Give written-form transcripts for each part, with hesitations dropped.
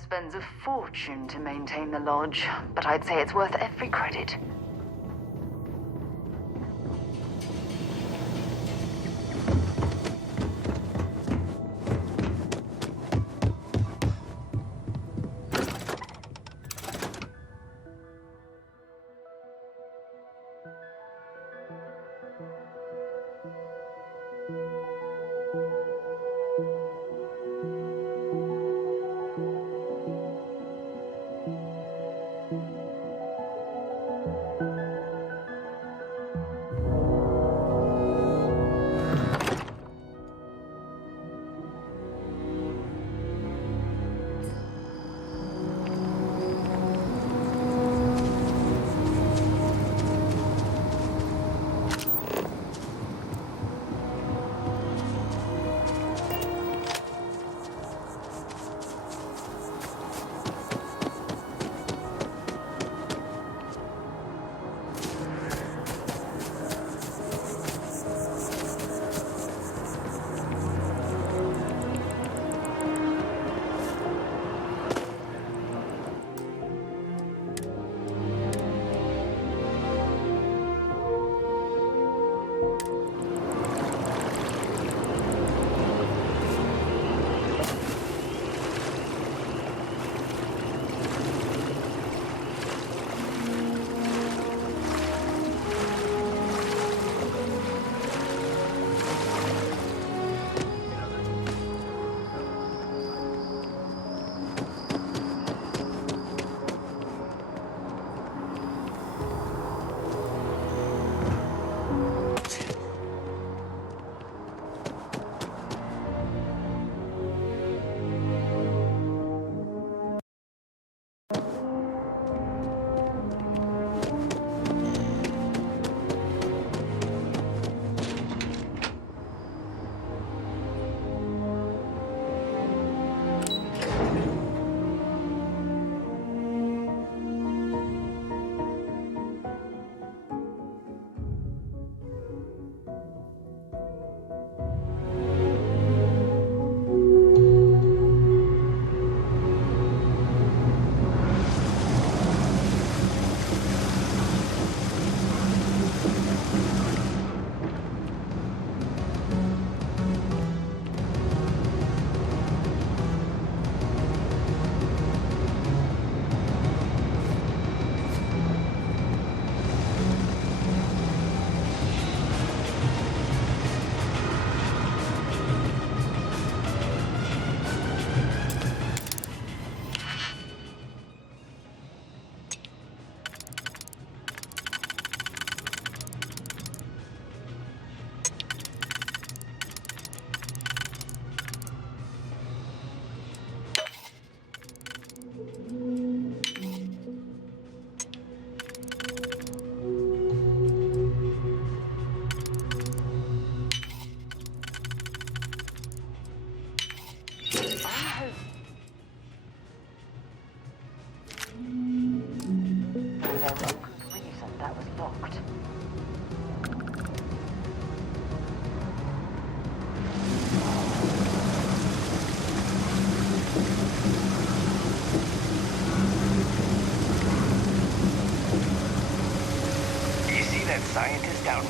Spends a fortune to maintain the lodge, but I'd say it's worth every credit.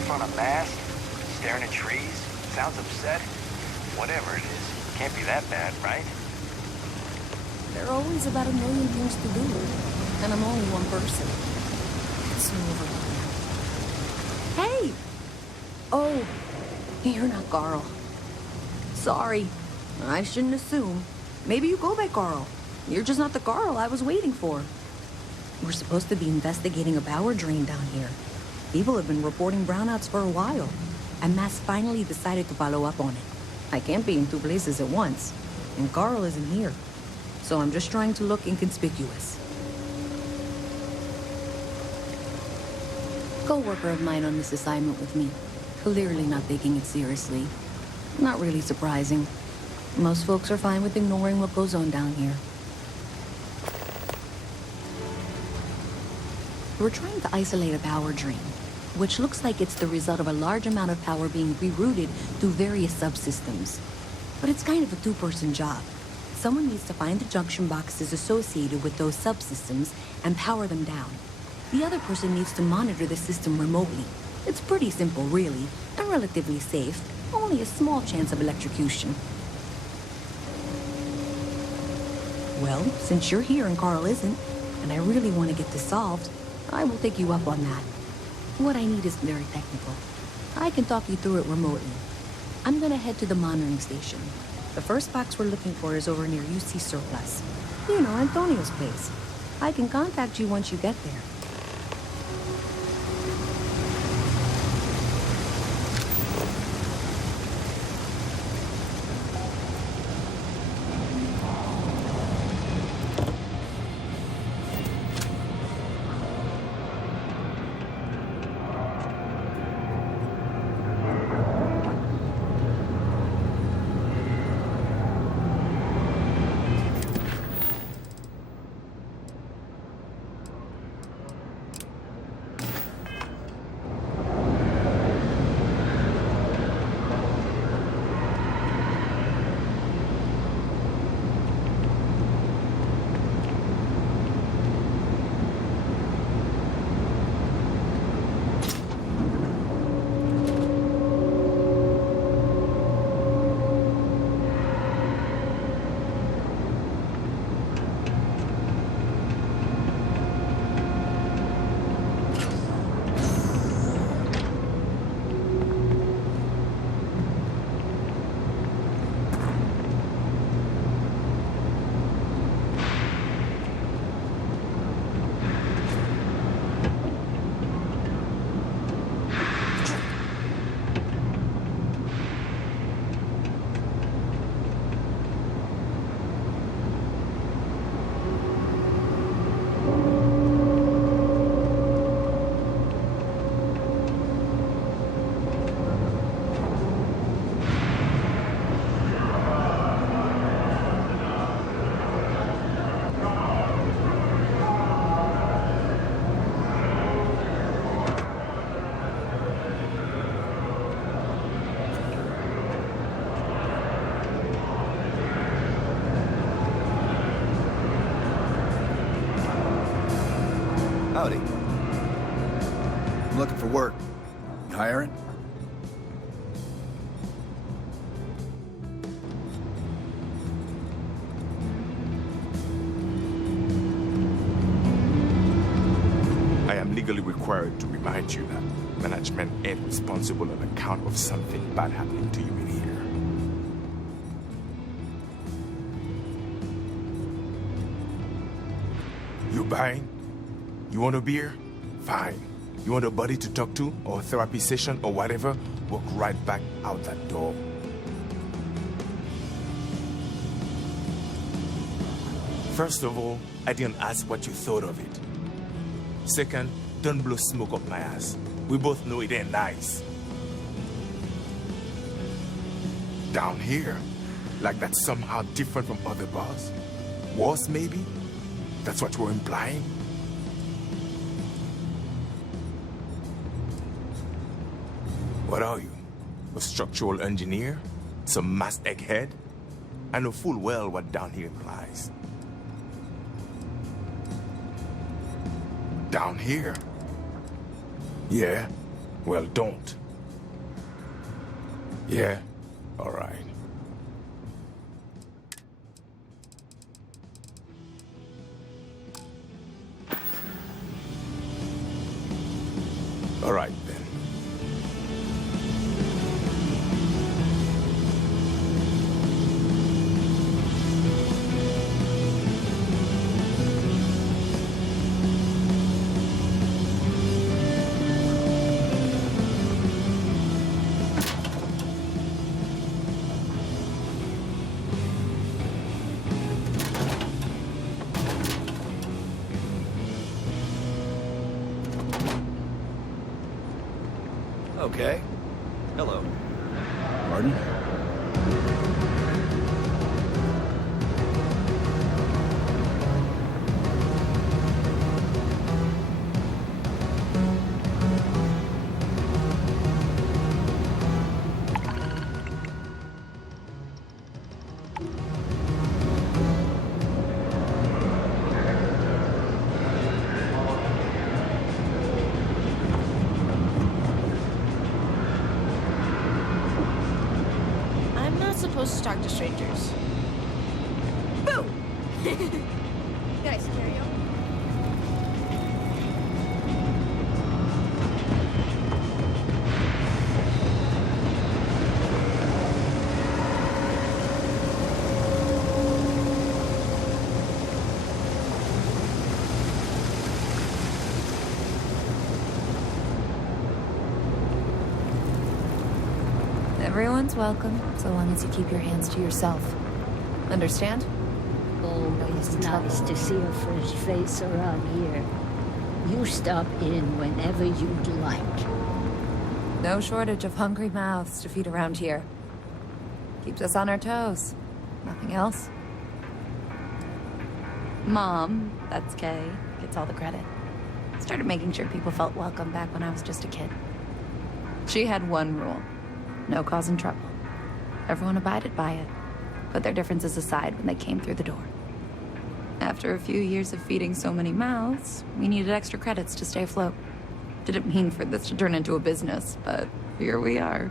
off on a mast, staring at trees, sounds upset. Whatever it is, can't be that bad, right? There are always about a million things to do, and I'm only one person. It's so overwhelming. Hey! Oh, you're not Carl. Sorry, I shouldn't assume. Maybe you go by Carl. You're just not the Carl I was waiting for. We're supposed to be investigating a power drain down here. People have been reporting brownouts for a while, and Mass finally decided to follow up on it. I can't be in two places at once, and Carl isn't here. So I'm just trying to look inconspicuous. Co-worker of mine on this assignment with me, clearly not taking it seriously. Not really surprising. Most folks are fine with ignoring what goes on down here. We're trying to isolate a power drain, which looks like it's the result of a large amount of power being rerouted through various subsystems. But it's kind of a two-person job. Someone needs to find the junction boxes associated with those subsystems and power them down. The other person needs to monitor the system remotely. It's pretty simple, really, and relatively safe. Only a small chance of electrocution. Well, since you're here and Carl isn't, and I really want to get this solved, I will take you up on that. What I need isn't very technical. I can talk you through it remotely. I'm gonna head to the monitoring station. The first box we're looking for is over near UC Surplus. You know, Antonio's place. I can contact you once you get there. Howdy. I'm looking for work. You hiring? I am legally required to remind you that management ain't responsible on account of something bad happening to you in here. You buying? You want a beer? Fine. You want a buddy to talk to, or a therapy session, or whatever? Walk right back out that door. First of all, I didn't ask what you thought of it. Second, don't blow smoke up my ass. We both know it ain't nice. Down here? Like that's somehow different from other bars? Worse, maybe? That's what you're implying? What are you? A structural engineer? Some mass egghead? I know full well what down here implies. Down here? Yeah? Well, don't. Yeah? All right. All right, then. Okay. Hello. Pardon? I'm not supposed to talk to strangers. Boo! Guys, stereo? Everyone's welcome, so long as you keep your hands to yourself. Understand? Always nice to see a fresh face around here. You stop in whenever you'd like. No shortage of hungry mouths to feed around here. Keeps us on our toes. Nothing else. Mom, that's Kay, gets all the credit. Started making sure people felt welcome back when I was just a kid. She had one rule. No causing trouble. Everyone abided by it. Put their differences aside when they came through the door. After a few years of feeding so many mouths, we needed extra credits to stay afloat. Didn't mean for this to turn into a business, but here we are.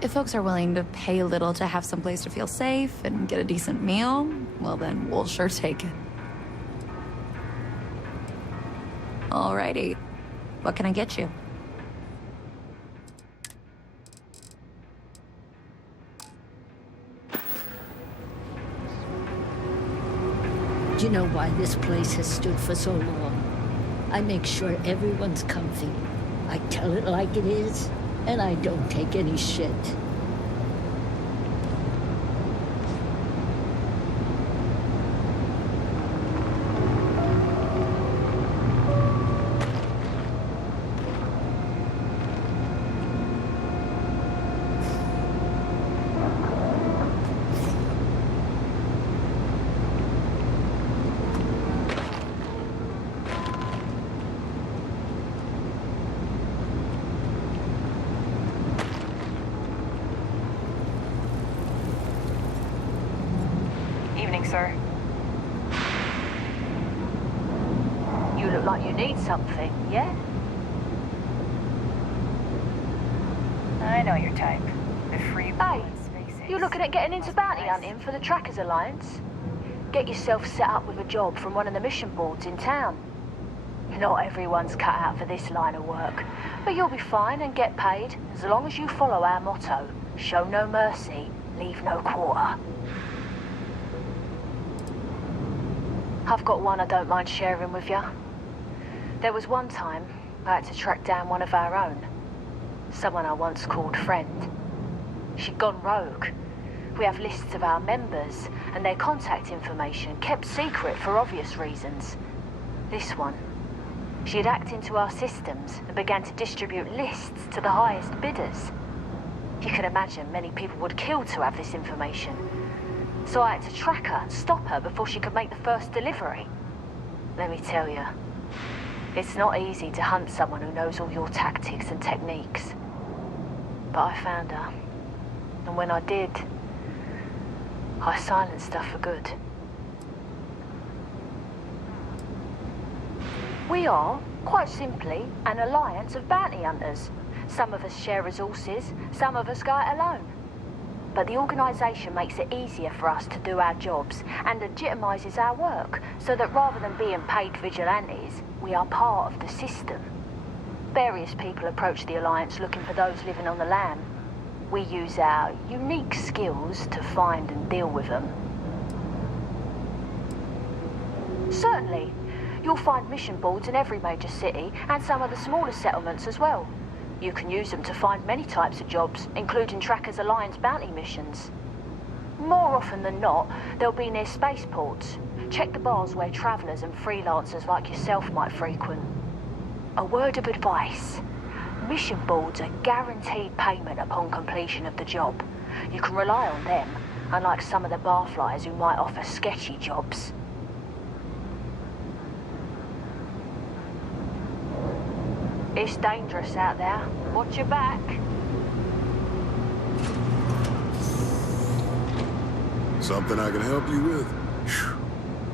If folks are willing to pay a little to have someplace to feel safe and get a decent meal, well then we'll sure take it. Alrighty. What can I get you? Do you know why this place has stood for so long? I make sure everyone's comfy. I tell it like it is, and I don't take any shit. Evening, sir. You look like you need something, yeah? I know your type. The free Hey, you looking at getting into bounty hunting for the Trackers Alliance? Get yourself set up with a job from one of the mission boards in town. Not everyone's cut out for this line of work, but you'll be fine and get paid as long as you follow our motto: show no mercy, leave no quarter. I've got one I don't mind sharing with you. There was one time I had to track down one of our own. Someone I once called friend. She'd gone rogue. We have lists of our members and their contact information kept secret for obvious reasons. This one, she had hacked into our systems and began to distribute lists to the highest bidders. You can imagine many people would kill to have this information. So I had to track her and stop her before she could make the first delivery. Let me tell you, it's not easy to hunt someone who knows all your tactics and techniques. But I found her, and when I did, I silenced her for good. We are, quite simply, an alliance of bounty hunters, Some of us share resources, some of us go it alone. But the organisation makes it easier for us to do our jobs and legitimises our work, so that rather than being paid vigilantes, we are part of the system. Various people approach the Alliance looking for those living on the lam. We use our unique skills to find and deal with them. Certainly, you'll find mission boards in every major city and some of the smaller settlements as well. You can use them to find many types of jobs, including Tracker's Alliance bounty missions. More often than not, they'll be near spaceports. Check the bars where travellers and freelancers like yourself might frequent. A word of advice. Mission boards are guaranteed payment upon completion of the job. You can rely on them, unlike some of the barflies who might offer sketchy jobs. It's dangerous out there. Watch your back. Something I can help you with? Phew.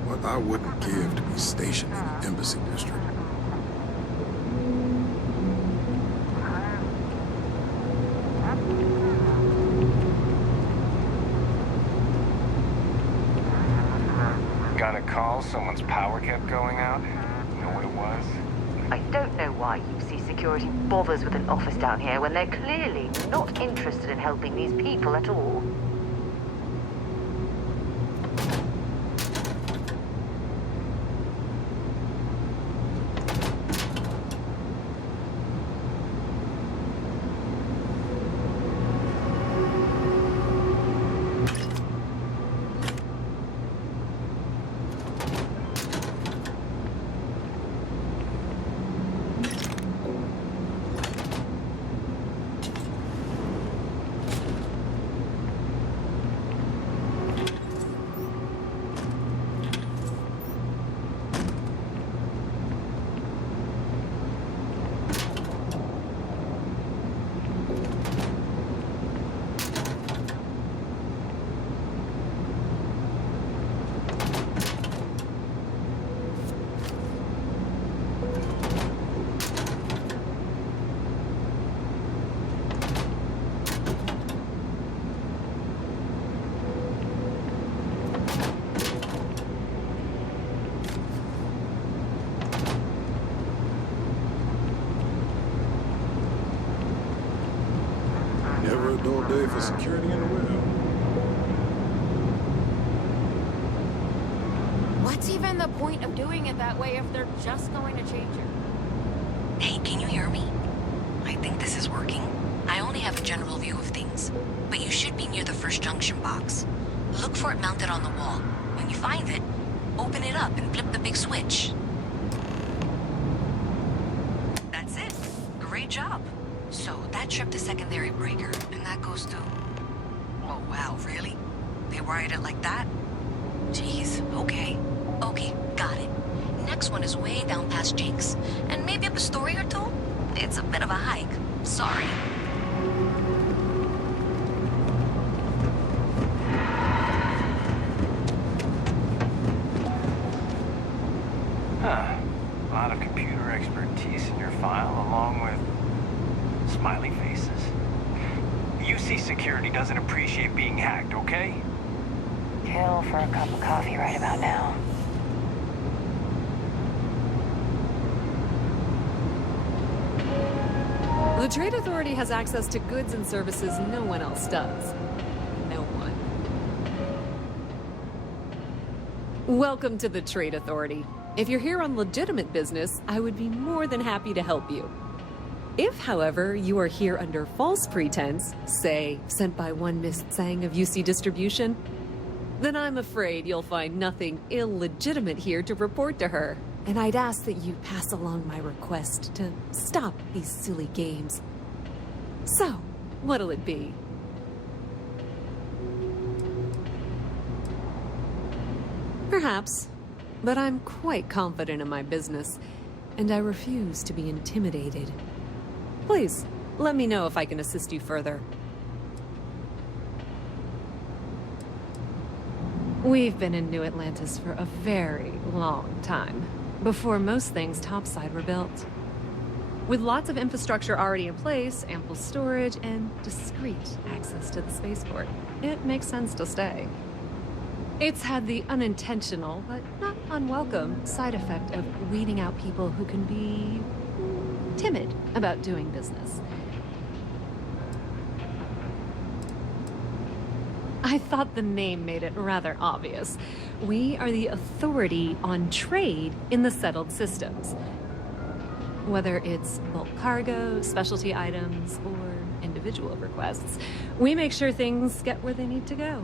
What I wouldn't give to be stationed in the Embassy District. Got a call, someone's power kept going out. You know what it was? I don't know why UC Security bothers with an office down here when they're clearly not interested in helping these people at all. Never a dull day for security in the well. What's even the point of doing it that way if they're just going to change it? Hey, can you hear me? I think this is working. I only have a general view of things, but you should be near the first junction box. Look for it mounted on the wall. When you find it, open it up and flip the big switch. That's it. Great job. So that tripped the secondary breaker, and that goes to... Oh, wow, really? They wired it like that? Jeez, okay. Okay, got it. Next one is way down past Jake's, and maybe up a story or two? It's a bit of a hike. Sorry. Huh. A lot of computer expertise in your file, along with smiley faces. UC Security doesn't appreciate being hacked, okay? Kill for a cup of coffee right about now. The Trade Authority has access to goods and services no one else does. No one. Welcome to the Trade Authority. If you're here on legitimate business, I would be more than happy to help you. If, however, you are here under false pretense, say, sent by one Miss Tsang of UC Distribution, then I'm afraid you'll find nothing illegitimate here to report to her. And I'd ask that you pass along my request to stop these silly games. So, what'll it be? Perhaps, but I'm quite confident in my business, and I refuse to be intimidated. Please, let me know if I can assist you further. We've been in New Atlantis for a very long time, before most things topside were built. With lots of infrastructure already in place, ample storage, and discreet access to the spaceport, it makes sense to stay. It's had the unintentional, but not unwelcome, side effect of weeding out people who can be timid about doing business. I thought the name made it rather obvious. We are the authority on trade in the settled systems. Whether it's bulk cargo, specialty items, or individual requests, we make sure things get where they need to go.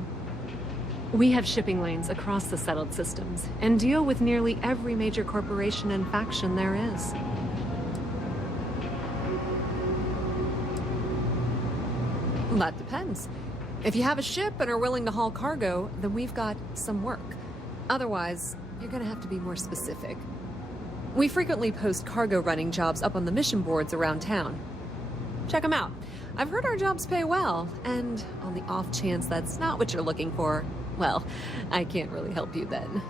We have shipping lanes across the settled systems and deal with nearly every major corporation and faction there is. That depends. If you have a ship and are willing to haul cargo, then we've got some work. Otherwise, you're gonna have to be more specific. We frequently post cargo running jobs up on the mission boards around town. Check them out. I've heard our jobs pay well, and on the off chance that's not what you're looking for, well, I can't really help you then.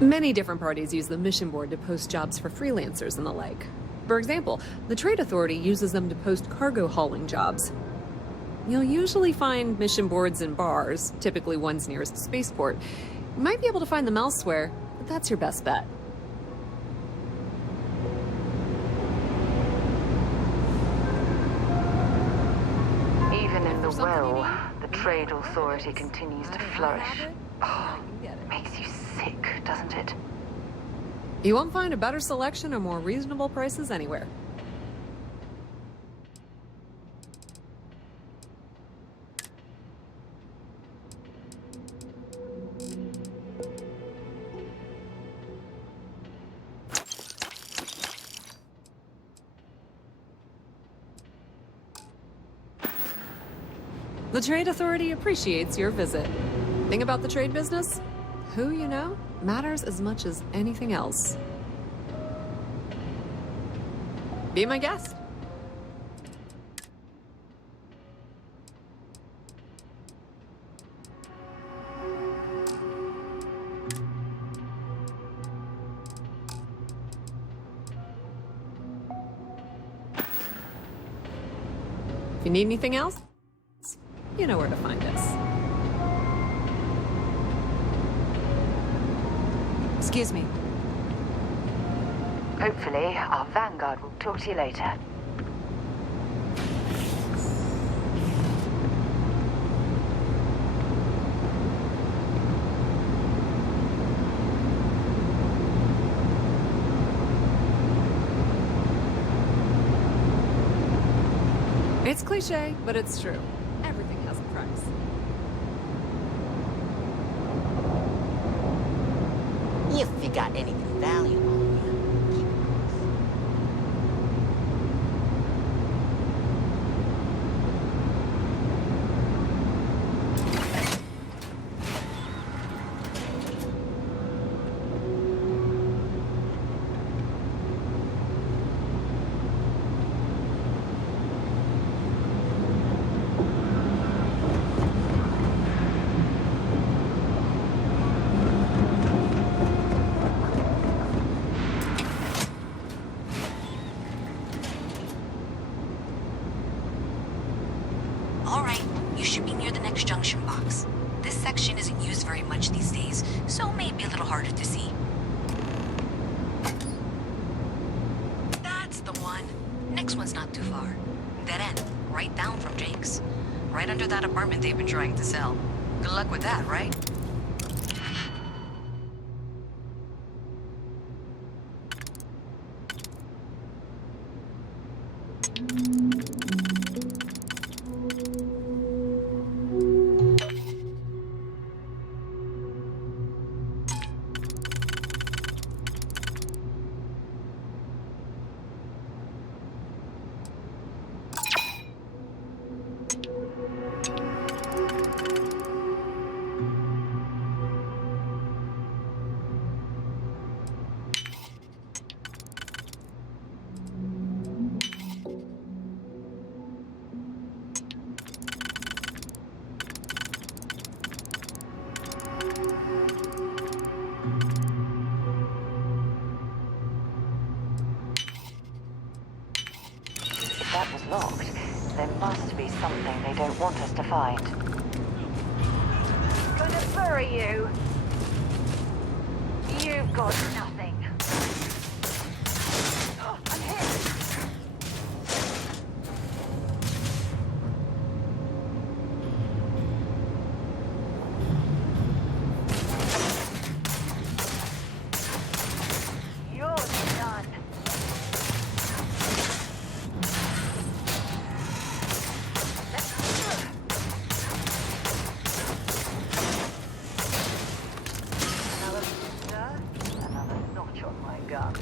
Many different parties use the mission board to post jobs for freelancers and the like. For example, the Trade Authority uses them to post cargo hauling jobs. You'll usually find mission boards in bars, typically ones nearest the spaceport. You might be able to find them elsewhere, but that's your best bet. Even in the Well, the Trade Authority continues to flourish. Oh, makes you sick, doesn't it? You won't find a better selection or more reasonable prices anywhere. The Trade Authority appreciates your visit. Thing about the trade business? Who you know matters as much as anything else. Be my guest. If you need anything else, you know where to find us. Excuse me. Hopefully, our Vanguard will talk to you later. It's cliche, but it's true. Everything has a price. If you got anything valuable, keep it All right, you should be near the next junction box. This section isn't used very much these days, so may be a little harder to see. That's the one. Next one's not too far. Dead end, right down from Jake's. Right under that apartment they've been trying to sell. Good luck with that, right? that was locked, there must be something they don't want us to find. Gonna bury you! You've got nothing. Oh, I'm hit! You're done. Another notch on my gun.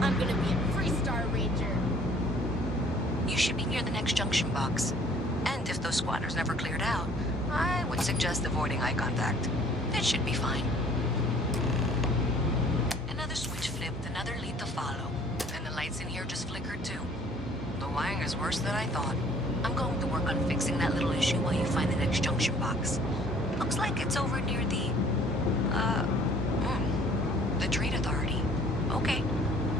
I'm gonna be a 3-star ranger. You should be near the next junction box. And if those squatters never cleared out, I would suggest avoiding eye contact. It should be fine. Another switch flipped, another lead to follow. And the lights in here just flickered too. The wiring is worse than I thought. I'm going to work on fixing that little issue while you find the next junction box. Looks like it's over near the Trade Authority. Okay,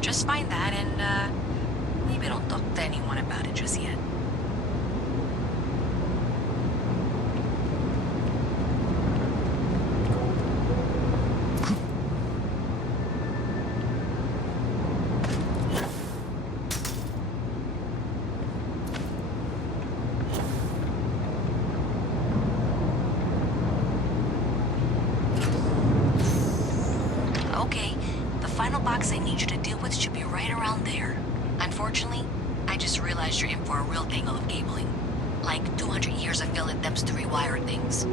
just find that and, maybe don't talk to anyone about it just yet. Okay, the final box I need you to deal with should be right around there. Unfortunately, I just realized you're in for a real tangle of cabling. Like 200 years of field attempts to rewire things.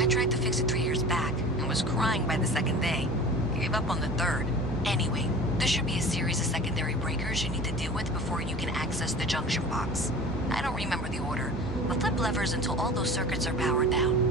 I tried to fix it 3 years back and was crying by the second day. Gave up on the third. Anyway, there should be a series of secondary breakers you need to deal with before you can access the junction box. I don't remember the order, but flip levers until all those circuits are powered down.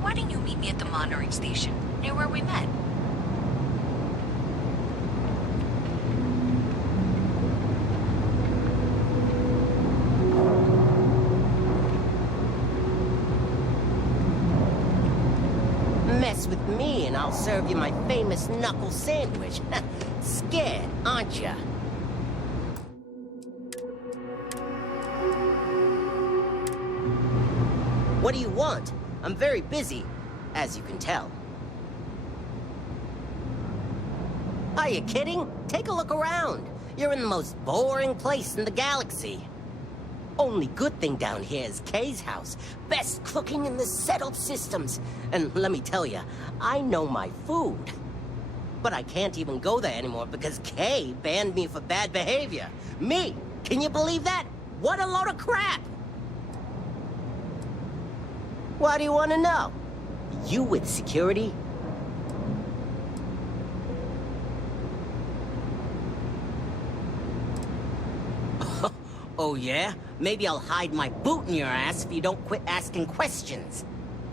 Why didn't you meet me at the monitoring station, near where we met? Mess with me and I'll serve you my famous knuckle sandwich. Scared, aren't ya? What do you want? I'm very busy, as you can tell. Are you kidding? Take a look around. You're in the most boring place in the galaxy. Only good thing down here is Kay's house. Best cooking in the settled systems. And let me tell you, I know my food. But I can't even go there anymore because Kay banned me for bad behavior. Me! Can you believe that? What a load of crap! What do you want to know? You with security? Oh yeah? Maybe I'll hide my boot in your ass if you don't quit asking questions.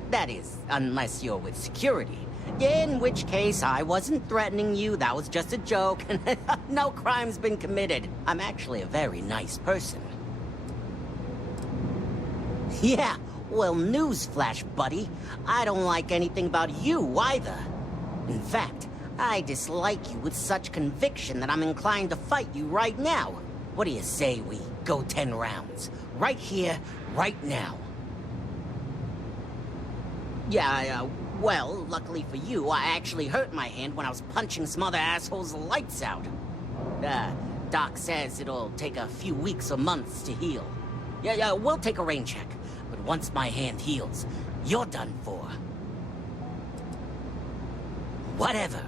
That is, unless you're with security. In which case, I wasn't threatening you, that was just a joke, and no crime's been committed. I'm actually a very nice person. Yeah. Well, newsflash, buddy. I don't like anything about you, either. In fact, I dislike you with such conviction that I'm inclined to fight you right now. What do you say we go 10 rounds? Right here, right now. Yeah, well, luckily for you, I actually hurt my hand when I was punching some other assholes' lights out. Doc says it'll take a few weeks or months to heal. Yeah, we'll take a rain check. But once my hand heals, you're done for. Whatever.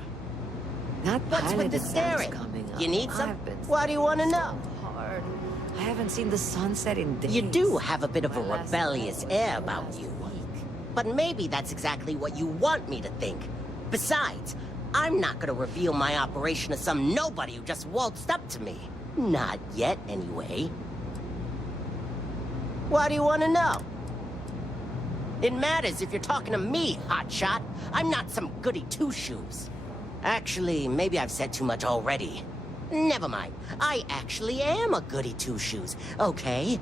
What's with the staring? You need some? What do you want to know? Hard. I haven't seen the sunset in days. You do have a bit of a rebellious air about you. But maybe that's exactly what you want me to think. Besides, I'm not gonna reveal my operation to some nobody who just waltzed up to me. Not yet, anyway. What do you want to know? It matters if you're talking to me, hotshot. I'm not some goody two-shoes. Actually, maybe I've said too much already. Never mind. I actually am a goody two-shoes, okay?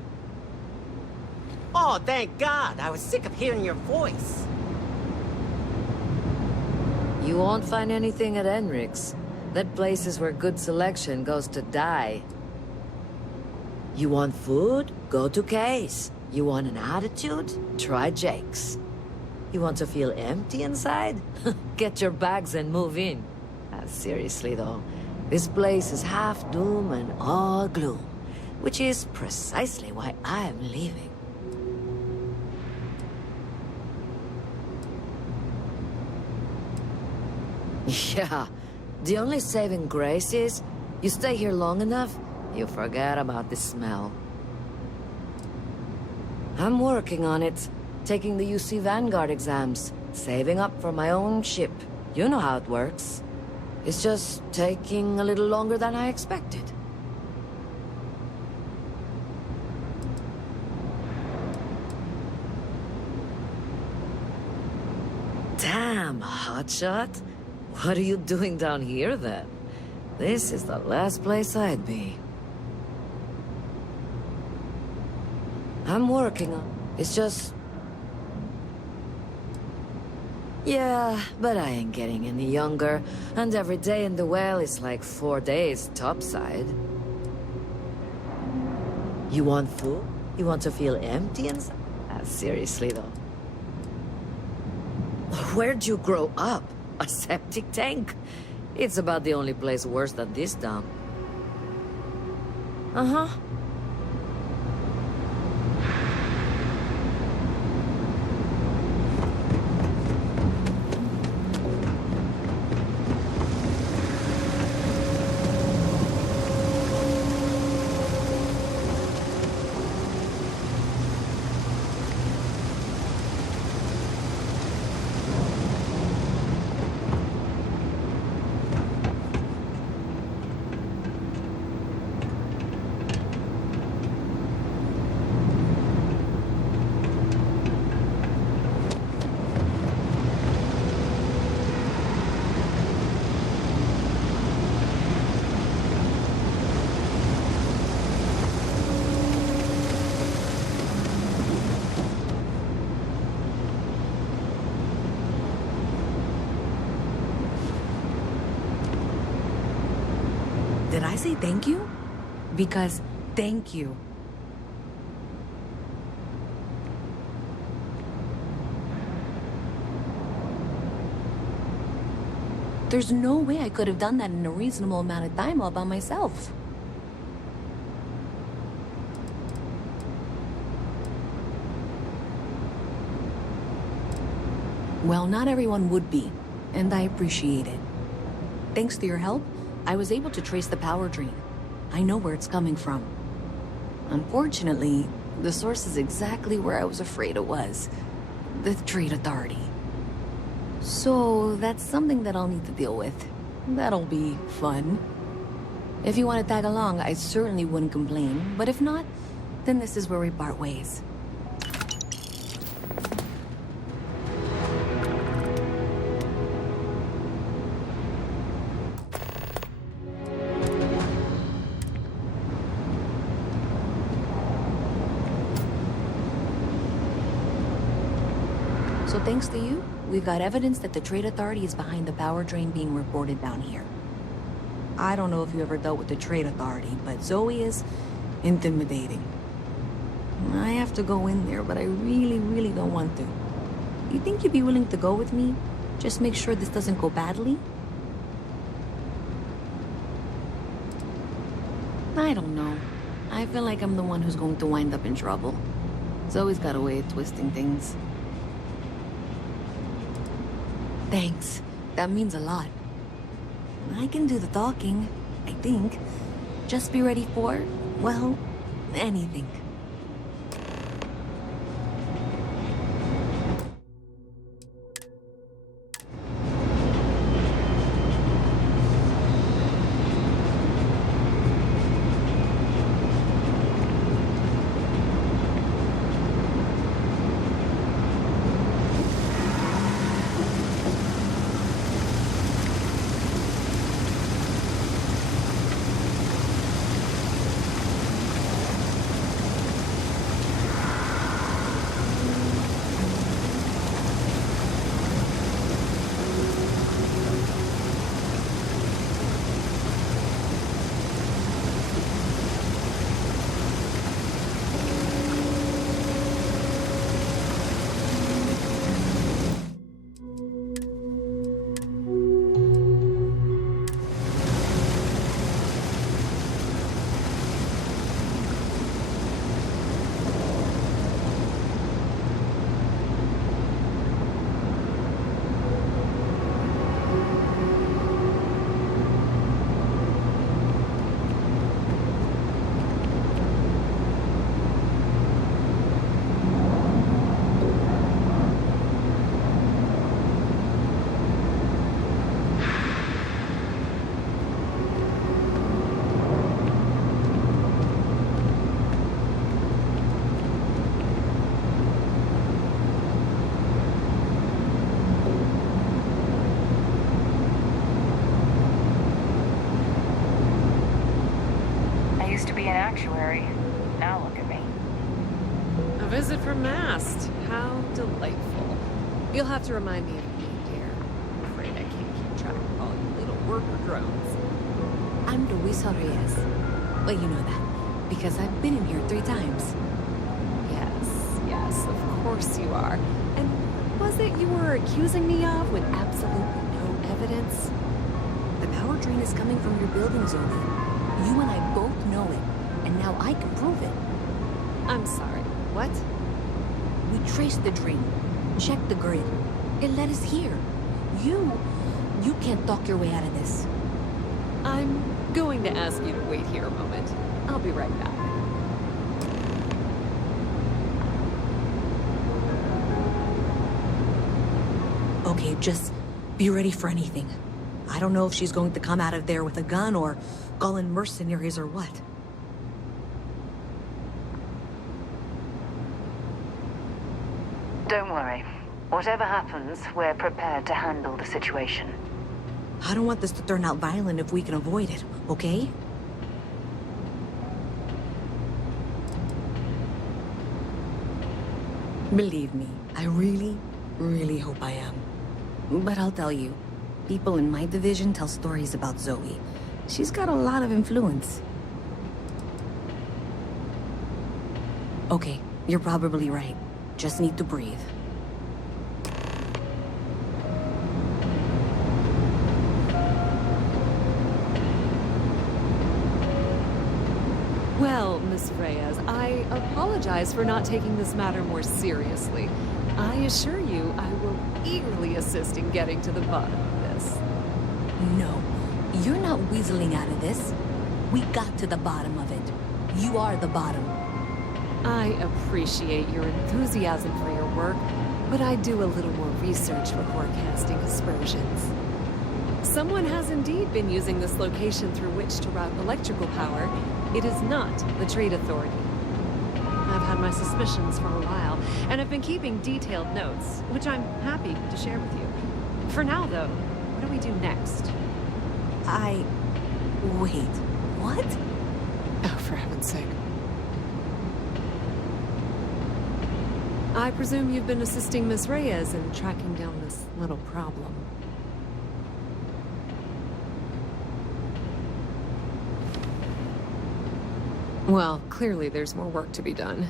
Oh, thank God. I was sick of hearing your voice. You won't find anything at Enric's. That place is where good selection goes to die. You want food? Go to Kay's. You want an attitude? Try Jake's. You want to feel empty inside? Get your bags and move in. Seriously though, this place is half doom and all gloom, which is precisely why I'm leaving. Yeah, the only saving grace is you stay here long enough, you forget about the smell. I'm working on it, taking the UC Vanguard exams, saving up for my own ship. You know how it works. It's just taking a little longer than I expected. Damn, hotshot. What are you doing down here, then? This is the last place I'd be. I'm working on... It's just... Yeah, but I ain't getting any younger, and every day in the well is like 4 days topside. You want food? You want to feel empty inside? Seriously, though. Where'd you grow up? A septic tank? It's about the only place worse than this dump. Uh-huh. Did I say thank you? Because thank you. There's no way I could have done that in a reasonable amount of time all by myself. Well, not everyone would be, and I appreciate it. Thanks to your help, I was able to trace the power drain. I know where it's coming from. Unfortunately, the source is exactly where I was afraid it was. The Trade Authority. So, that's something that I'll need to deal with. That'll be fun. If you want to tag along, I certainly wouldn't complain. But if not, then this is where we part ways. So thanks to you, we've got evidence that the Trade Authority is behind the power drain being reported down here. I don't know if you ever dealt with the Trade Authority, but Zoe is intimidating. I have to go in there, but I really don't want to. You think you'd be willing to go with me? Just make sure this doesn't go badly? I don't know. I feel like I'm the one who's going to wind up in trouble. Zoe's got a way of twisting things. Thanks. That means a lot. I can do the talking, I think. Just be ready for, well, anything. Just how delightful. You'll have to remind me of your name, dear. I'm afraid I can't keep track of all you little worker drones. I'm Luisa Reyes. Well, you know that, because I've been in here 3 times. Yes, of course you are. And what was it you were accusing me of with absolutely no evidence? The power drain is coming from your building, Zoe. You and I both know it, and now I can prove it. I'm sorry, what? We traced the drain, checked the grid. It led us here. You can't talk your way out of this. I'm going to ask you to wait here a moment. I'll be right back. Okay, just be ready for anything. I don't know if she's going to come out of there with a gun or call in mercenaries or what. Don't worry. Whatever happens, we're prepared to handle the situation. I don't want this to turn out violent if we can avoid it, okay? Believe me, I really, really hope I am. But I'll tell you, people in my division tell stories about Zoe. She's got a lot of influence. Okay, you're probably right. Just need to breathe. Well, Miss Reyes, I apologize for not taking this matter more seriously. I assure you I will eagerly assist in getting to the bottom of this. No, you're not weaseling out of this. We got to the bottom of it. You are the bottom. I appreciate your enthusiasm for your work, but I do a little more research before casting aspersions. Someone has indeed been using this location through which to route electrical power. It is not the Trade Authority. I've had my suspicions for a while, and have been keeping detailed notes, which I'm happy to share with you. For now, though, what do we do next? Wait, what? Oh, for heaven's sake. I presume you've been assisting Miss Reyes in tracking down this little problem. Well, clearly there's more work to be done.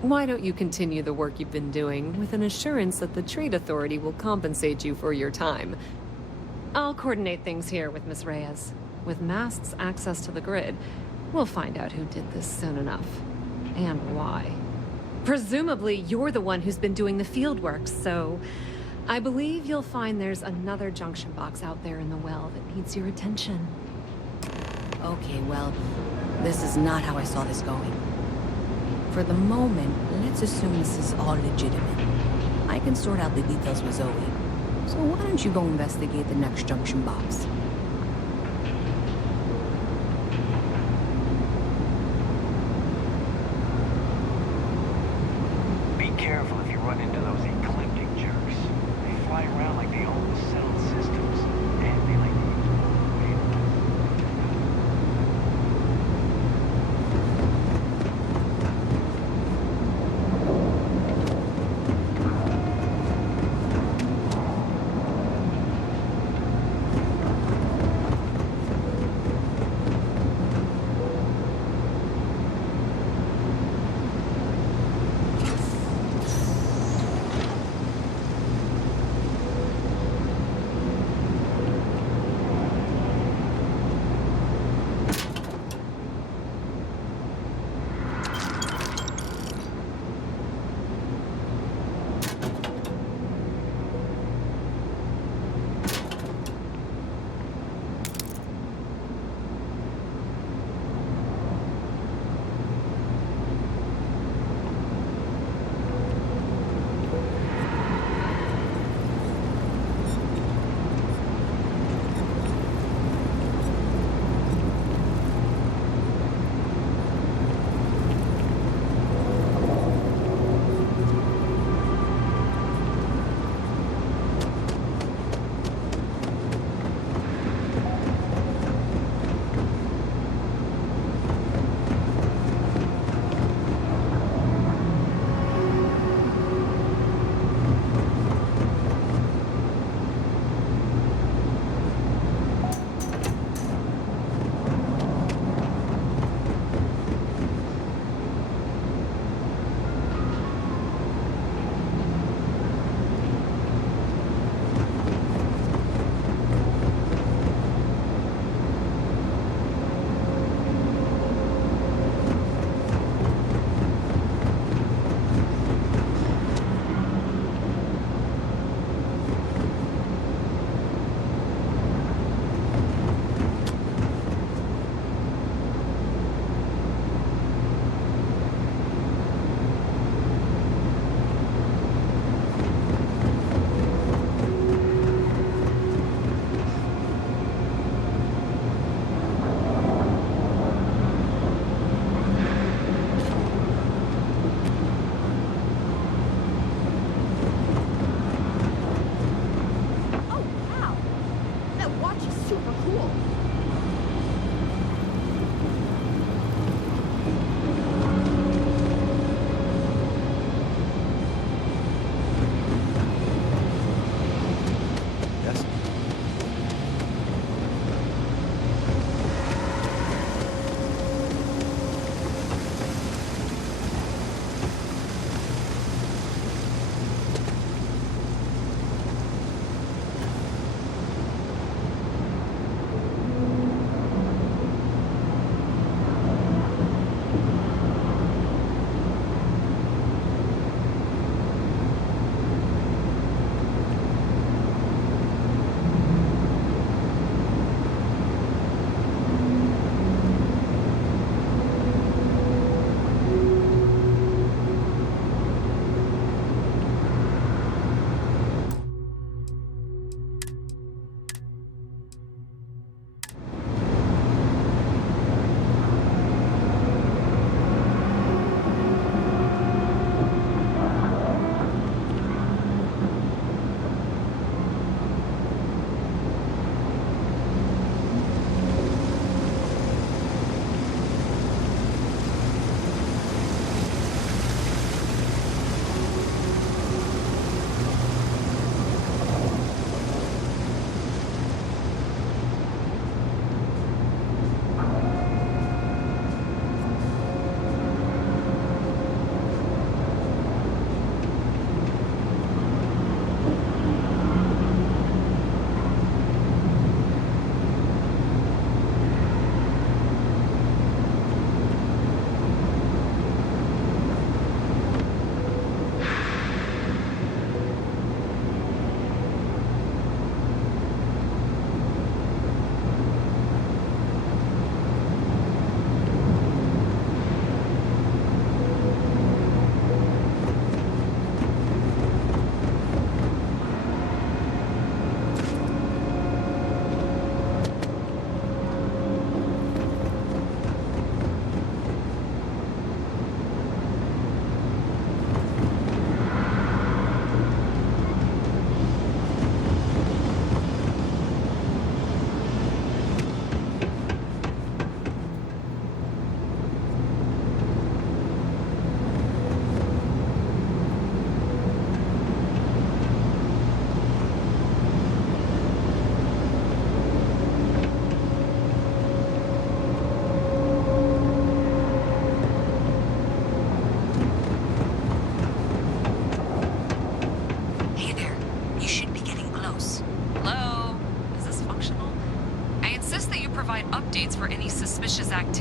Why don't you continue the work you've been doing with an assurance that the Trade Authority will compensate you for your time? I'll coordinate things here with Miss Reyes. With Mast's access to the grid, we'll find out who did this soon enough. And why. Presumably, you're the one who's been doing the field work, so I believe you'll find there's another junction box out there in the well that needs your attention. Okay, well, this is not how I saw this going. For the moment, let's assume this is all legitimate. I can sort out the details with Zoe. So why don't you go investigate the next junction box? Be careful if you run into those ecliptic jerks. They fly around like they own the settled systems, and they like to use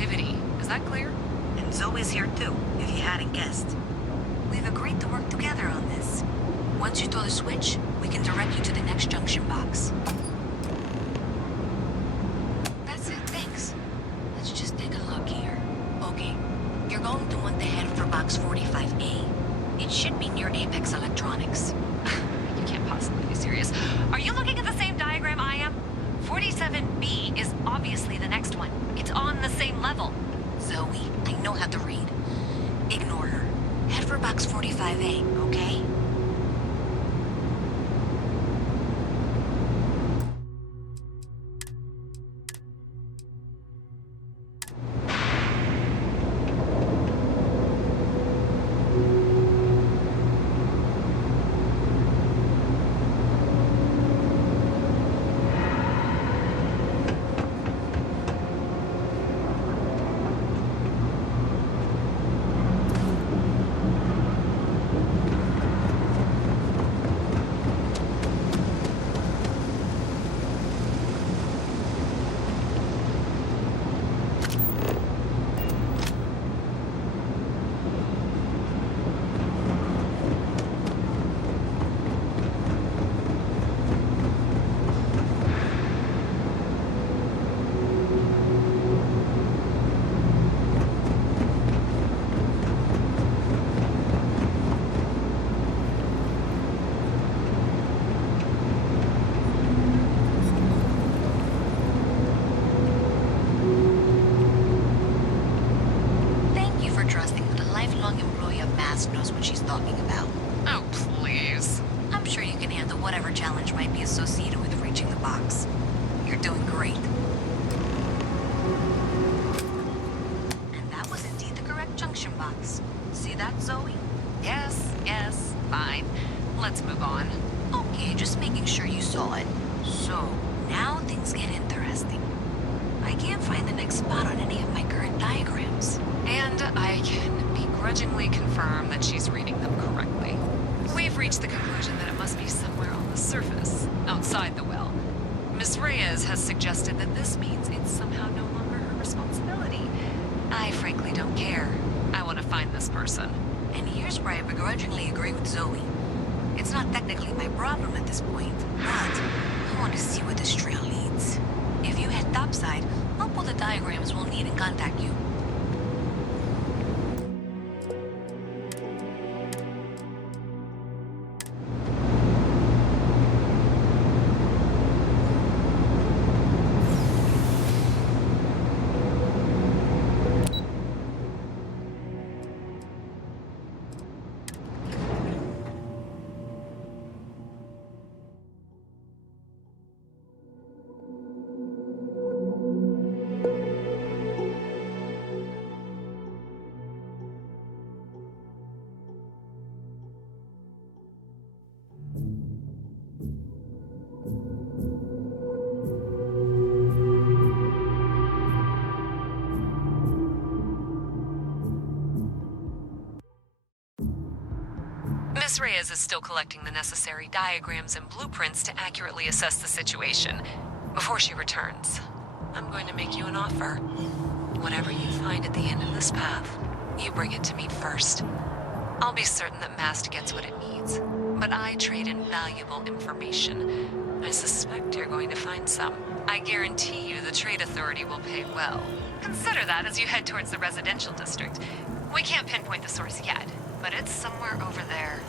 activity. Is that clear? And Zoe's here too, if you hadn't guessed. We've agreed to work together on this. Once you throw the switch, we can direct you to the next junction box. That's it, thanks. Let's just take a look here. Okay, you're going to want to head for box 45A. It should be near Apex Electronics. You can't possibly be serious. Are you looking at the same diagram I am? 47B is obviously the next one. It's on the same level. Zoe, I know how to read. Ignore her. Head for box 45A, okay? Knows what she's talking about. Oh, please. I'm sure you can handle whatever challenge might be associated with reaching the box. You're doing great. And that was indeed the correct junction box. See that, Zoe? Yes, fine. Let's move on. Okay, just making sure you saw it. So, now things get interesting. I can't find the next spot on any of my current diagrams. And I can begrudgingly confirm that she's reading them correctly. We've reached the conclusion that it must be somewhere on the surface, outside the well. Miss Reyes has suggested that this means it's somehow no longer her responsibility. I frankly don't care. I want to find this person. And here's where I begrudgingly agree with Zoe. It's not technically my problem at this point, but I want to see where this trail leads. If you head topside, I'll pull the diagrams we'll need and contact you. Miss Reyes is still collecting the necessary diagrams and blueprints to accurately assess the situation. Before she returns, I'm going to make you an offer. Whatever you find at the end of this path, you bring it to me first. I'll be certain that Mast gets what it needs, but I trade in valuable information. I suspect you're going to find some. I guarantee you the Trade Authority will pay well. Consider that as you head towards the residential district. We can't pinpoint the source yet, but it's somewhere over there.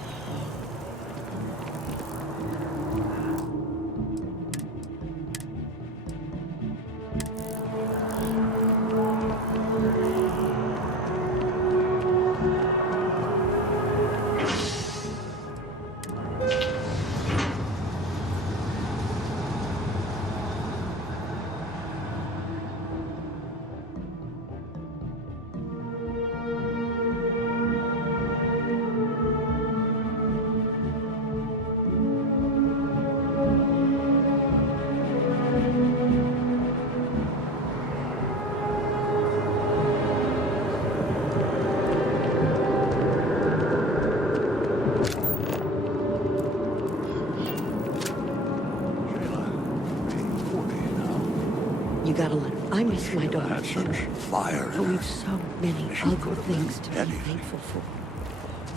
You gotta let her I miss my daughter too. Fire. But we've so many She other could have things to been be anything. thankful for.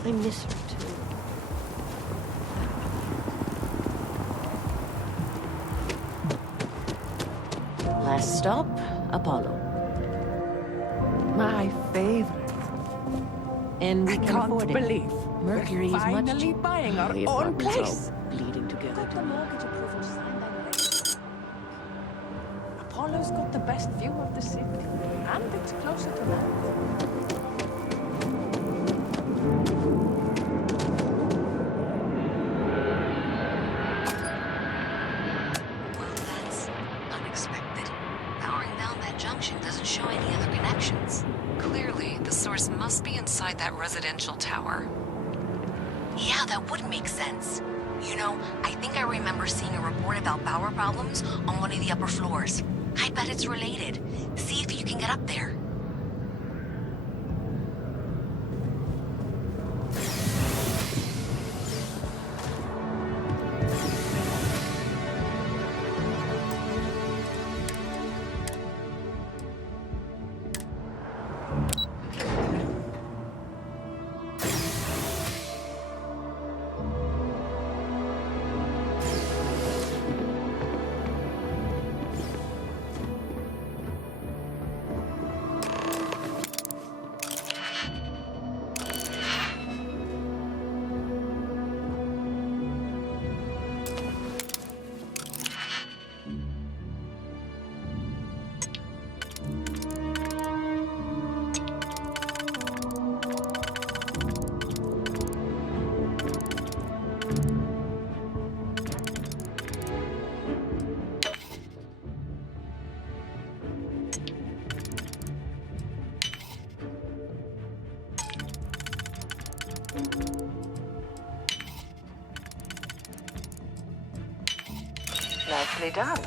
I miss her too. Last stop, Apollo. My favorite. And we I can can't afford it. believe Mercury we're is much finally cheaper. buying our The own apartments are place. bleeding together to me. Apollo's got the best view of the city, and it's closer to land. Well, that's unexpected. Powering down that junction doesn't show any other connections. Clearly, the source must be inside that residential tower. Yeah, that would make sense. You know, I think I remember seeing a report about power problems on one of the upper floors. I bet it's related. See if you can get up there. Nicely done.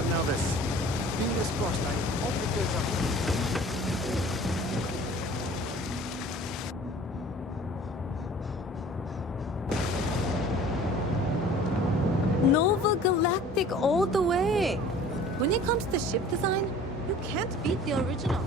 on, Elvis. Fingers crossed, I hope it turns out. Nova Galactic all the way. When it comes to ship design, you can't beat the original.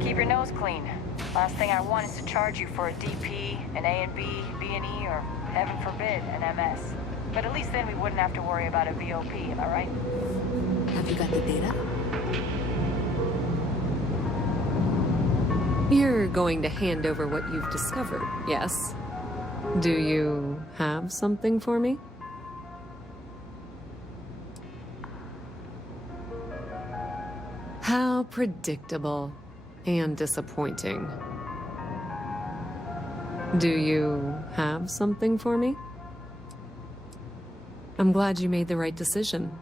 Keep your nose clean. Last thing I want is to charge you for a DP, an A&B, B&E, or heaven forbid, an MS. But at least then we wouldn't have to worry about a VOP, am I right? Have you got the data? You're going to hand over what you've discovered, yes? Do you have something for me? How predictable and disappointing. Do you have something for me? I'm glad you made the right decision.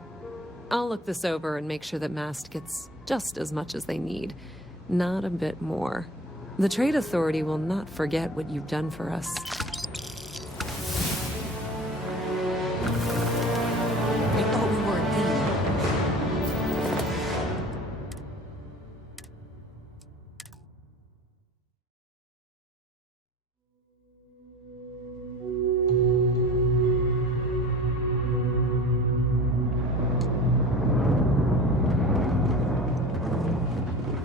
I'll look this over and make sure that Mast gets just as much as they need, not a bit more. The Trade Authority will not forget what you've done for us. I thought we were a team.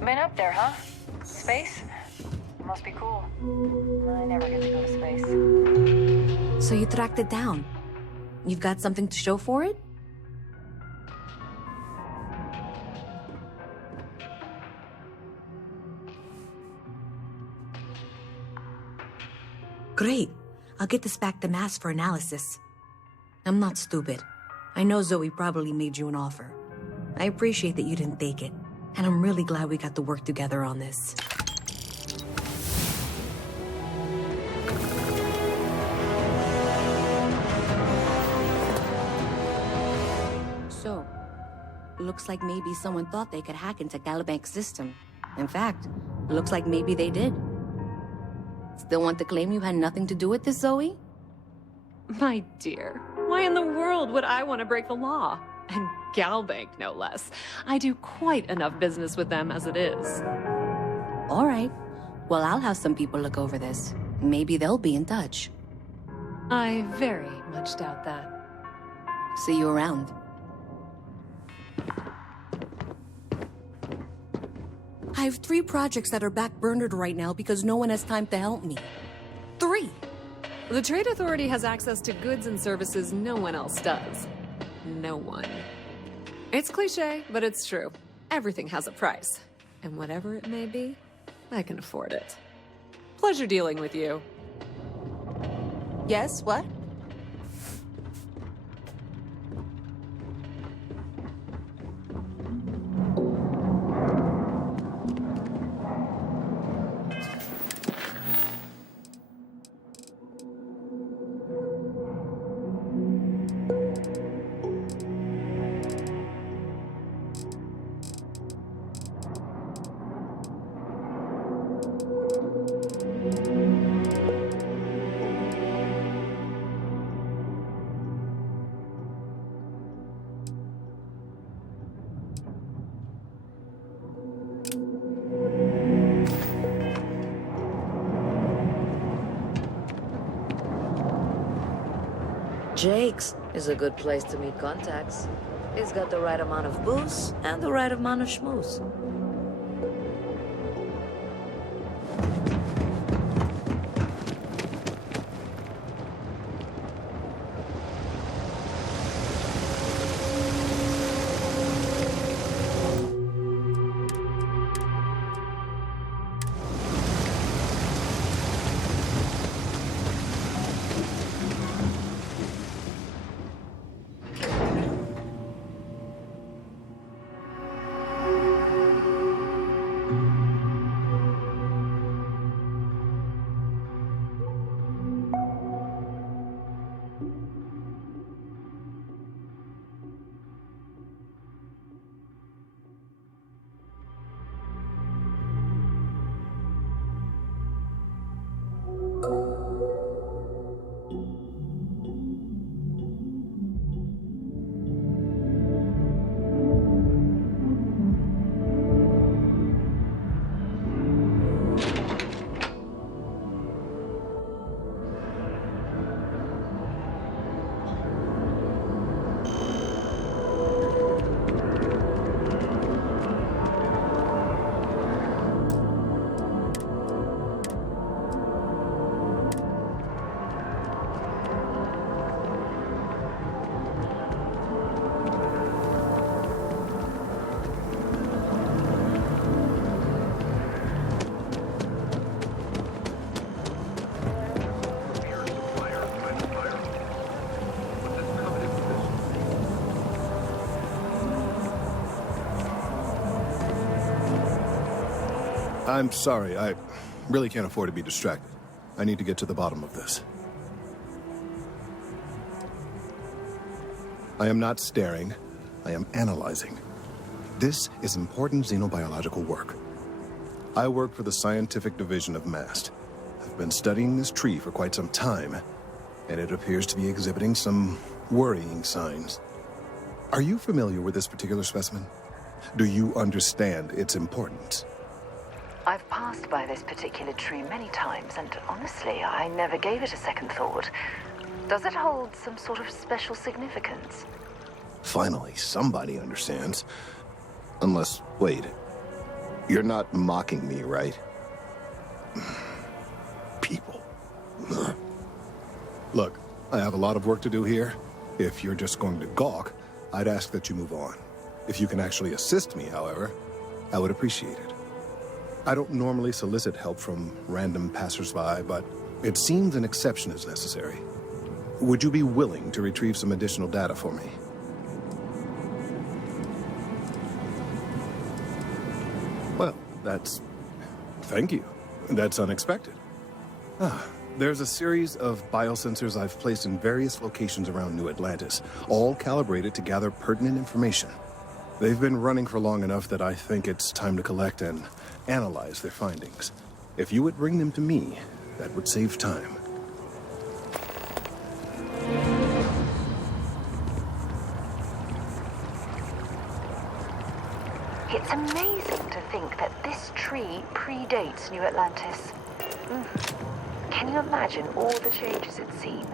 Been up there, huh? Space? Must be cool. I never get to go to space. So you tracked it down. You've got something to show for it? Great. I'll get this back to Mass for analysis. I'm not stupid. I know Zoe probably made you an offer. I appreciate that you didn't take it. And I'm really glad we got to work together on this. So, looks like maybe someone thought they could hack into Galabank's system. In fact, looks like maybe they did. Still want to claim you had nothing to do with this, Zoe? My dear, why in the world would I want to break the law? And Galbank, no less. I do quite enough business with them as it is. All right. Well, I'll have some people look over this. Maybe they'll be in touch. I very much doubt that. See you around. I have 3 projects that are backburnered right now because no one has time to help me. 3! The Trade Authority has access to goods and services no one else does. No one. It's cliche, but it's true. Everything has a price. And whatever it may be, I can afford it. Pleasure dealing with you. Yes, what? Jake's is a good place to meet contacts. It's got the right amount of booze and the right amount of schmooze. I'm sorry, I really can't afford to be distracted. I need to get to the bottom of this. I am not staring, I am analyzing. This is important xenobiological work. I work for the scientific division of MAST. I've been studying this tree for quite some time, and it appears to be exhibiting some worrying signs. Are you familiar with this particular specimen? Do you understand its importance? I've passed by this particular tree many times, and honestly, I never gave it a second thought. Does it hold some sort of special significance? Finally, somebody understands. Unless, wait, you're not mocking me, right? People. Look, I have a lot of work to do here. If you're just going to gawk, I'd ask that you move on. If you can actually assist me, however, I would appreciate it. I don't normally solicit help from random passersby, but it seems an exception is necessary. Would you be willing to retrieve some additional data for me? Well, thank you. That's unexpected. There's a series of biosensors I've placed in various locations around New Atlantis, all calibrated to gather pertinent information. They've been running for long enough that I think it's time to collect and analyze their findings. If you would bring them to me, that would save time. It's amazing to think that this tree predates New Atlantis. Can you imagine all the changes it's seen?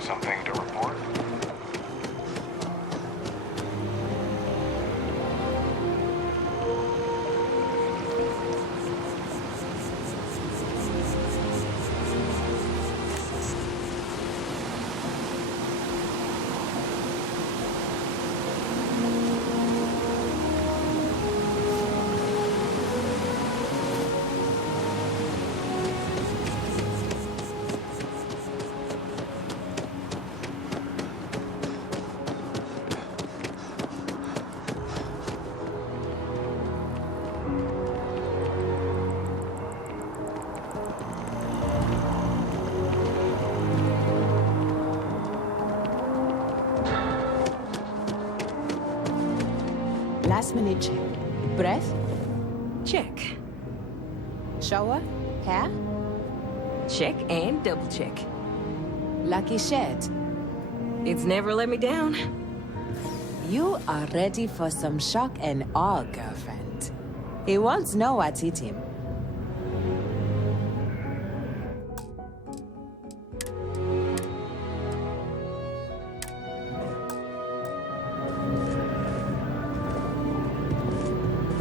Something to report? Last minute check. Breath? Check. Shower? Hair? Check and double check. Lucky shed? It's never let me down. You are ready for some shock and awe, girlfriend. He won't know what hit him.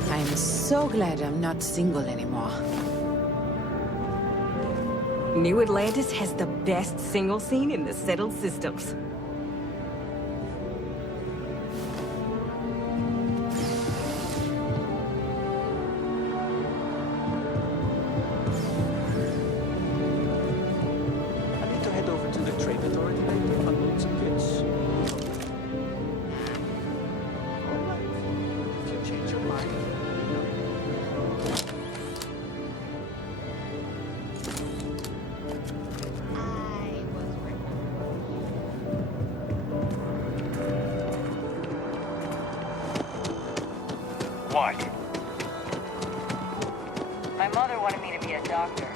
I'm so glad I'm not single anymore. New Atlantis has the best single scene in the settled systems. I need to head over to the trade authority to unload some goods. Alright. If you change your mind. What? My mother wanted me to be a doctor.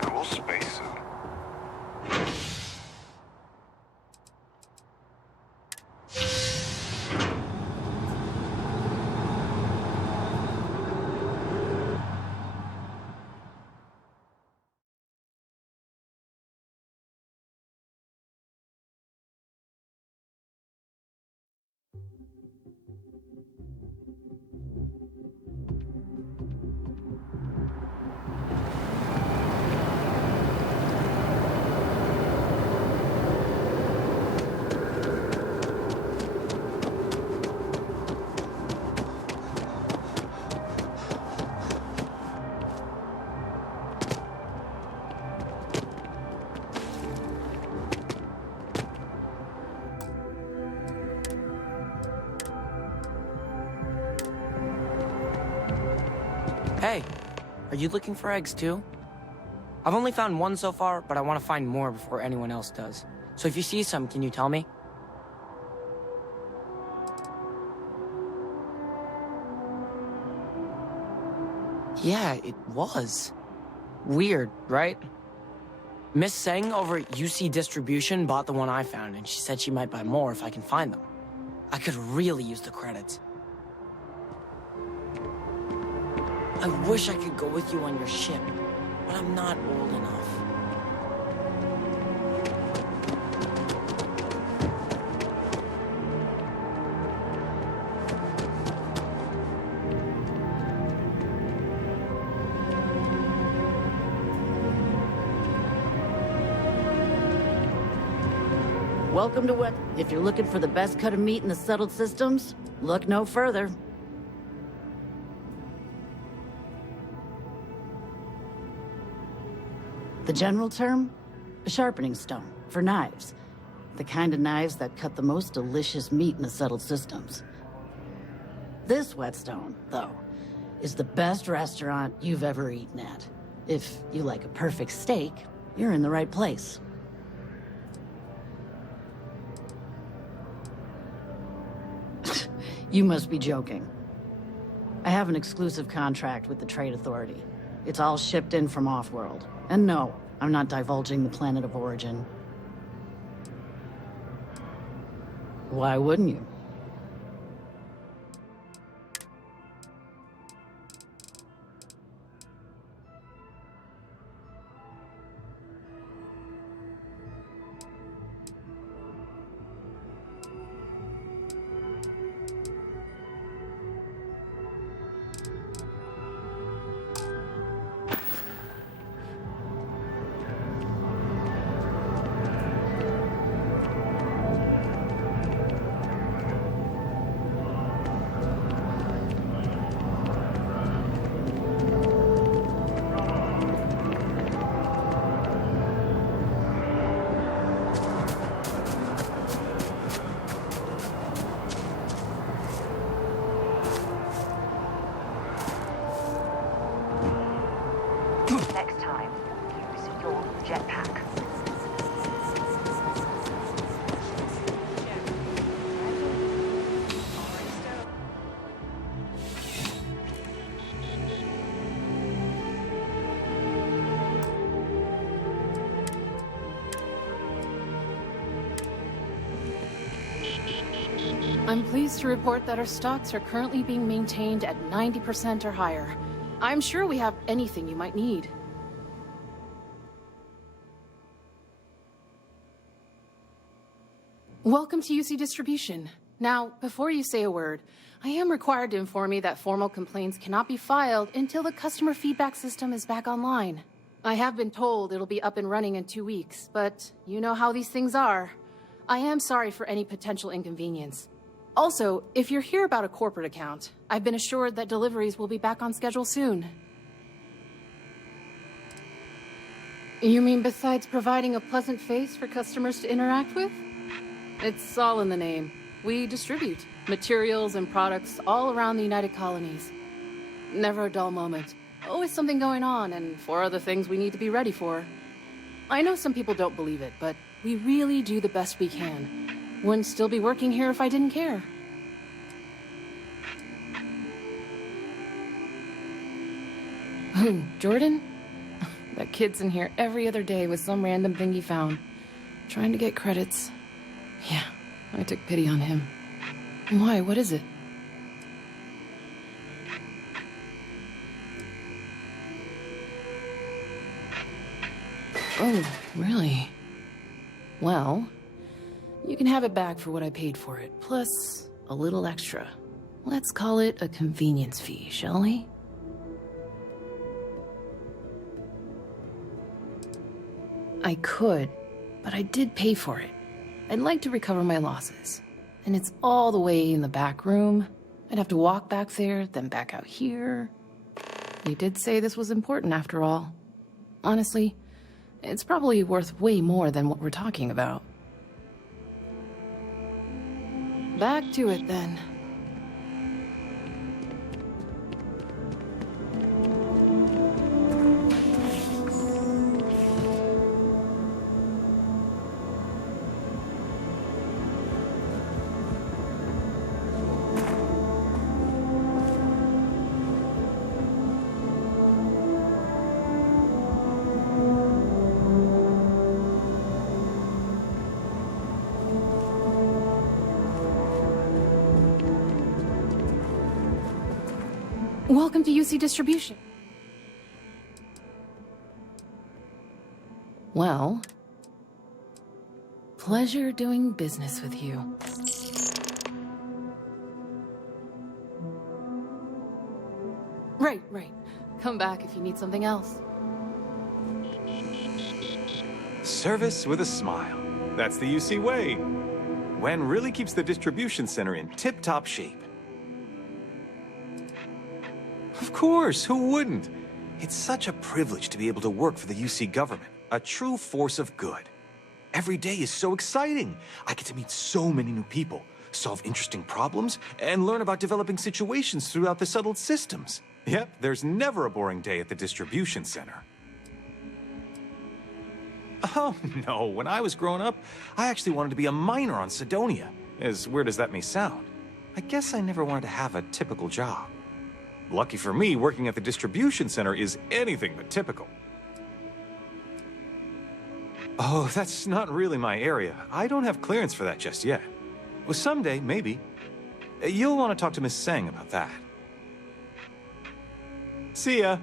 Cool spacesuit. Hey, are you looking for eggs too? I've only found one so far, but I want to find more before anyone else does. So if you see some, can you tell me? Yeah, it was. Weird, right? Miss Seng over at UC Distribution bought the one I found, and she said she might buy more if I can find them. I could really use the credits. I wish I could go with you on your ship, but I'm not old enough. Welcome to what? If you're looking for the best cut of meat in the settled systems, look no further. The general term? A sharpening stone for knives. The kind of knives that cut the most delicious meat in the settled systems. This whetstone, though, is the best restaurant you've ever eaten at. If you like a perfect steak, you're in the right place. You must be joking. I have an exclusive contract with the Trade Authority. It's all shipped in from off-world. And no, I'm not divulging the planet of origin. Why wouldn't you? jetpack. I'm pleased to report that our stocks are currently being maintained at 90% or higher. I'm sure we have anything you might need. Welcome to UC Distribution. Now, before you say a word, I am required to inform you that formal complaints cannot be filed until the customer feedback system is back online. I have been told it'll be up and running in 2 weeks, but you know how these things are. I am sorry for any potential inconvenience. Also, if you're here about a corporate account, I've been assured that deliveries will be back on schedule soon. You mean besides providing a pleasant face for customers to interact with? It's all in the name. We distribute materials and products all around the United Colonies. Never a dull moment. Always something going on and 4 other things we need to be ready for. I know some people don't believe it, but we really do the best we can. Wouldn't still be working here if I didn't care. Who, Jordan? That kid's in here every other day with some random thing he found. Trying to get credits. Yeah, I took pity on him. Why, what is it? Oh, really? Well, you can have it back for what I paid for it, plus a little extra. Let's call it a convenience fee, shall we? I could, but I did pay for it. I'd like to recover my losses. And it's all the way in the back room. I'd have to walk back there, then back out here. You did say this was important after all. Honestly, it's probably worth way more than what we're talking about. Back to it, then. Welcome to UC Distribution. Well, pleasure doing business with you. Right. Come back if you need something else. Service with a smile. That's the UC way. Wen really keeps the distribution center in tip-top shape. Of course, who wouldn't? It's such a privilege to be able to work for the UC government, a true force of good. Every day is so exciting. I get to meet so many new people, solve interesting problems, and learn about developing situations throughout the settled systems. Yep, there's never a boring day at the distribution center. Oh, no, when I was growing up, I actually wanted to be a miner on Cydonia. As weird as that may sound. I guess I never wanted to have a typical job. Lucky for me, working at the distribution center is anything but typical. Oh, that's not really my area. I don't have clearance for that just yet. Well, someday, maybe. You'll want to talk to Miss Tseng about that. See ya.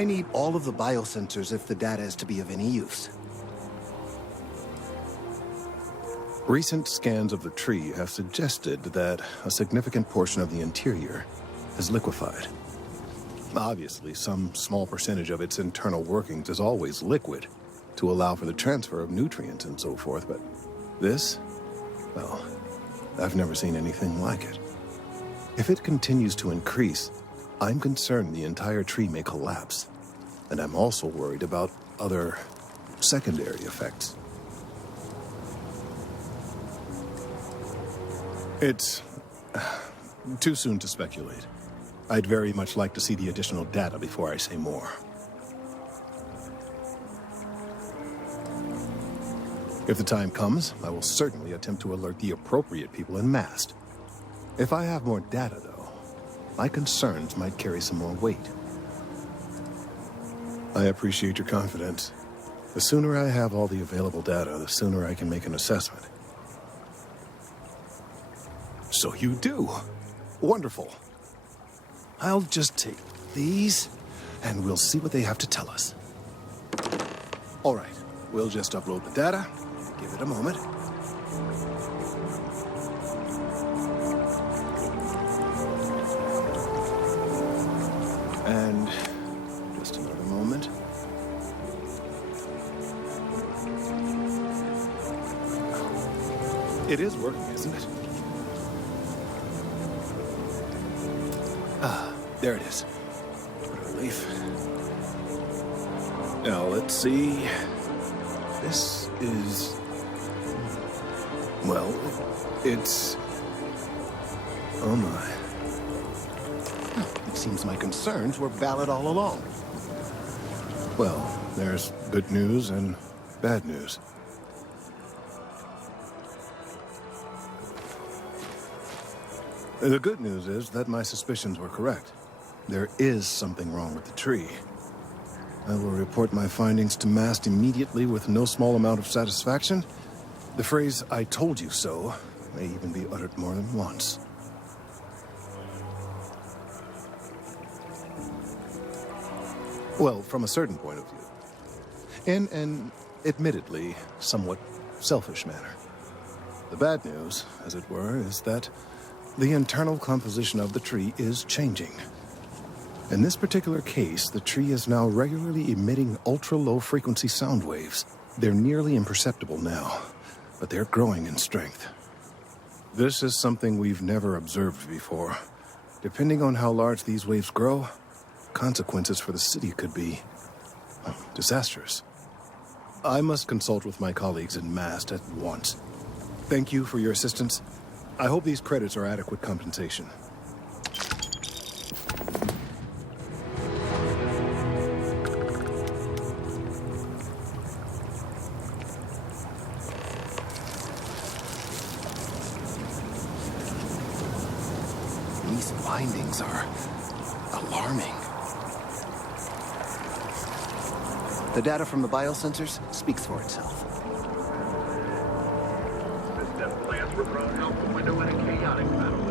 I need all of the biosensors if the data is to be of any use. Recent scans of the tree have suggested that a significant portion of the interior is liquefied. Obviously, some small percentage of its internal workings is always liquid to allow for the transfer of nutrients and so forth, but this, well, I've never seen anything like it. If it continues to increase, I'm concerned the entire tree may collapse. And I'm also worried about other secondary effects. It's too soon to speculate. I'd very much like to see the additional data before I say more. If the time comes, I will certainly attempt to alert the appropriate people en masse. If I have more data, though, my concerns might carry some more weight. I appreciate your confidence. The sooner I have all the available data, the sooner I can make an assessment. So you do. Wonderful. I'll just take these, and we'll see what they have to tell us. All right, we'll just upload the data. Give it a moment. And just another moment. It is working, isn't it? Ah, there it is. What a relief. Now, let's see. This is... well, it's... oh my. It seems my concerns were valid all along. Well, there's good news and bad news. The good news is that my suspicions were correct. There is something wrong with the tree. I will report my findings to MAST immediately with no small amount of satisfaction. The phrase, "I told you so," may even be uttered more than once. Well, from a certain point of view. In an, admittedly, somewhat selfish manner. The bad news, as it were, is that the internal composition of the tree is changing. In this particular case, the tree is now regularly emitting ultra-low frequency sound waves. They're nearly imperceptible now, but they're growing in strength. This is something we've never observed before. Depending on how large these waves grow, consequences for the city could be disastrous. I must consult with my colleagues in MAST at once. Thank you for your assistance. I hope these credits are adequate compensation. These findings are alarming. The data from the biosensors speaks for itself. This death plans were thrown out the window in a chaotic battle.